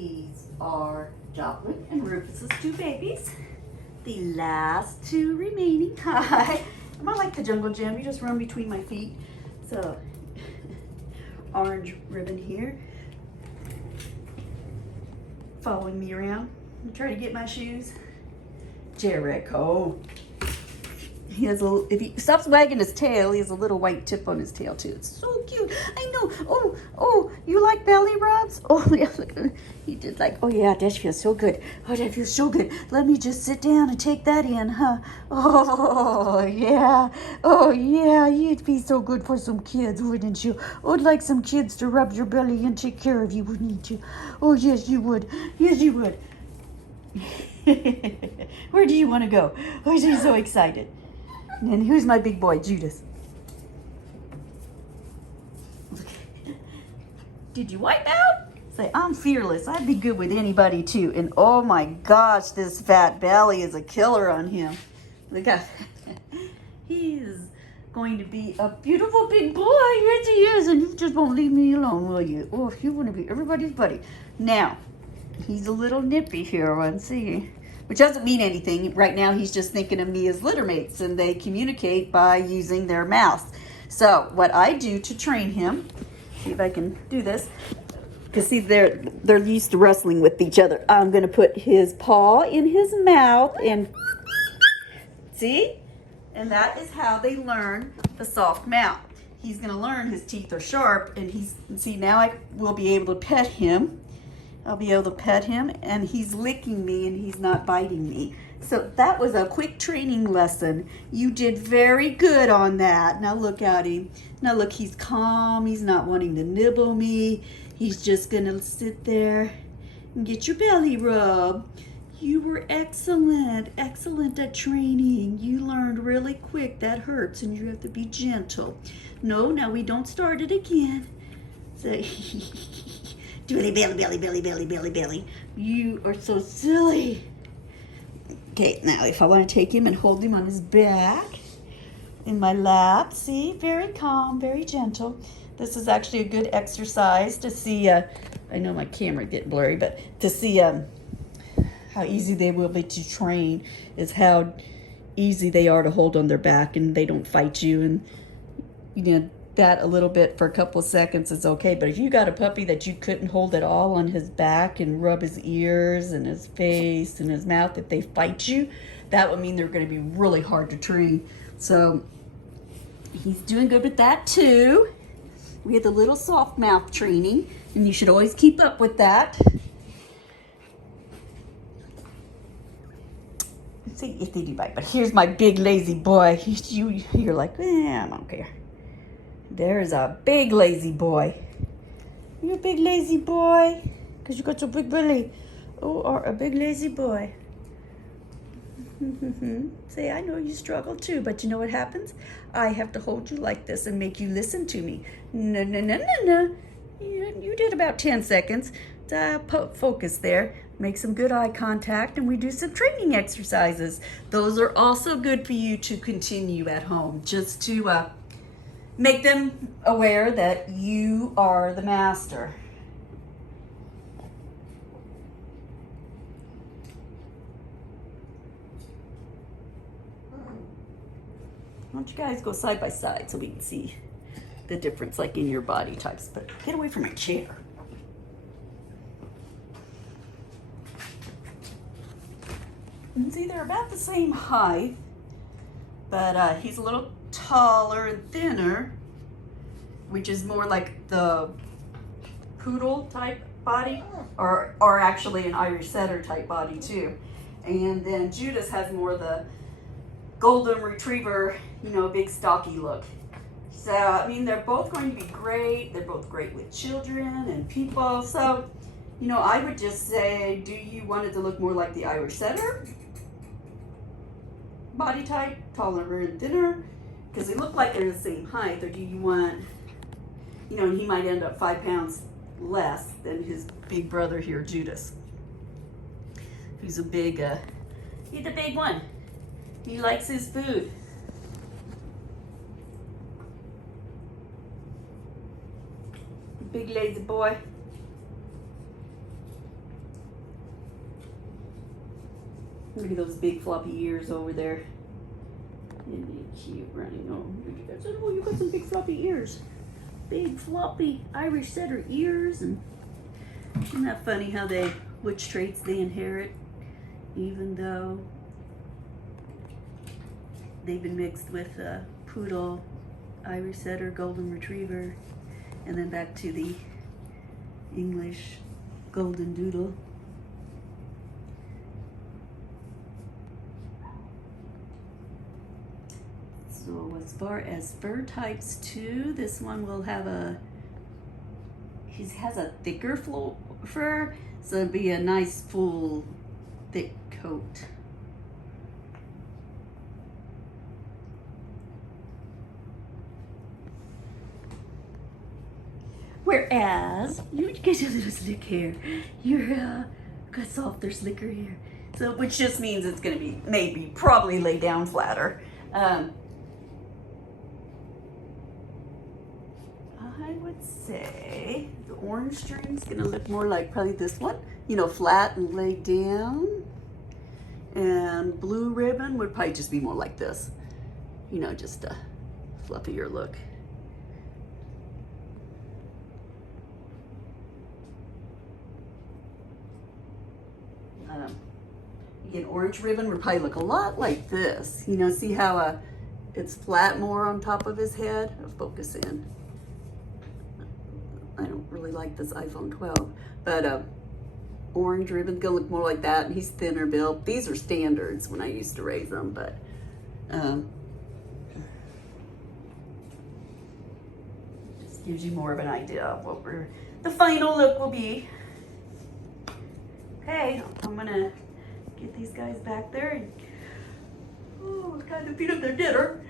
These are Joplin and Rufus's two babies. The last two remaining. Hi. I'm not like the jungle gym. You just run between my feet. So, orange ribbon here. Following me around. I'm trying to get my shoes. Jericho. He has a little, if he stops wagging his tail, he has a little white tip on his tail too. It's so cute. I know. Oh, you like belly rubs? Oh, yeah, look, he did like, oh yeah, that feels so good. Oh, that feels so good. Let me just sit down and take that in, huh? Oh, yeah. Oh, yeah, you'd be so good for some kids, wouldn't you? I'd like some kids to rub your belly and take care of you, wouldn't you? Oh, yes, you would. Yes, you would. Where do you want to go? Oh, she's so excited. And who's my big boy, Judas? Did you wipe out? Say, I'm fearless. I'd be good with anybody too. And oh my gosh, this fat belly is a killer on him. Look at he's going to be a beautiful big boy. Yes, he is. And you just won't leave me alone, will you? Oh, you want to be everybody's buddy. Now, he's a little nippy here, let's see. Which doesn't mean anything. Right now, he's just thinking of me as litter mates, and they communicate by using their mouths. So, what I do to train him, see if I can do this, because see, they're used to wrestling with each other. I'm going to put his paw in his mouth, and see? And that is how they learn the soft mouth. He's going to learn his teeth are sharp, and see, now I will be able to pet him. I'll be able to pet him, and he's licking me and he's not biting me. So that was a quick training lesson. You did very good on that. Now look at him. Now look, he's calm. He's not wanting to nibble me. He's just gonna sit there and get your belly rub. You were excellent at training. You learned really quick. That hurts, and you have to be gentle. No, now we don't start it again. So belly. You are so silly. Okay, now if I want to take him and hold him on his back in my lap, see, very calm, very gentle. This is actually a good exercise to see, I know my camera getting blurry, but to see how easy they will be to train is how easy they are to hold on their back and they don't fight you, and you know, that a little bit for a couple of seconds is okay. But if you got a puppy that you couldn't hold at all on his back and rub his ears and his face and his mouth, if they fight you, that would mean they're going to be really hard to train. So he's doing good with that too. We had the little soft mouth training, and you should always keep up with that. Let's see if they do bite. But here's my big lazy boy. You're like, I don't care. There's a big lazy boy. You're a big lazy boy because you got your big belly. Oh, or a big lazy boy. Say, I know you struggle too, but you know what happens? I have to hold you like this and make you listen to me. No. You did about 10 seconds. Focus there. Make some good eye contact, and we do some training exercises. Those are also good for you to continue at home, just to make them aware that you are the master. Why don't you guys go side by side so we can see the difference, like in your body types. But get away from my chair. And see, they're about the same height, but he's a little taller and thinner, which is more like the poodle type body, or actually an Irish setter type body too. And then Judas has more the golden retriever, big stocky look. So, I mean, they're both going to be great. They're both great with children and people. So, I would just say, do you want it to look more like the Irish setter body type, taller and thinner, because they look like they're the same height, or do you want, and he might end up 5 pounds less than his big brother here, Judas, who's a big, he's the big one. He likes his food. Big lazy boy. Look at those big floppy ears over there. Isn't he cute running? Oh, you got some big floppy ears. Big floppy Irish setter ears. And isn't that funny how which traits they inherit, even though they've been mixed with a poodle, Irish setter, golden retriever, and then back to the English golden doodle. So as far as fur types too, this one will have he has a thicker fur, so it'll be a nice full thick coat. Whereas you get a little slick hair, you're got softer, slicker hair. So which just means it's gonna be probably lay down flatter. I would say the orange string's gonna look more like probably this one, you know, flat and laid down. And blue ribbon would probably just be more like this, you know, just a fluffier look. Again, orange ribbon would probably look a lot like this. You know, see how it's flat more on top of his head? I'll focus in. I don't really like this iPhone 12, but orange ribbon's gonna look more like that, and he's thinner built. These are standards when I used to raise them, but just gives you more of an idea of what the final look will be. Okay, I'm gonna get these guys back there and time to feed up their dinner.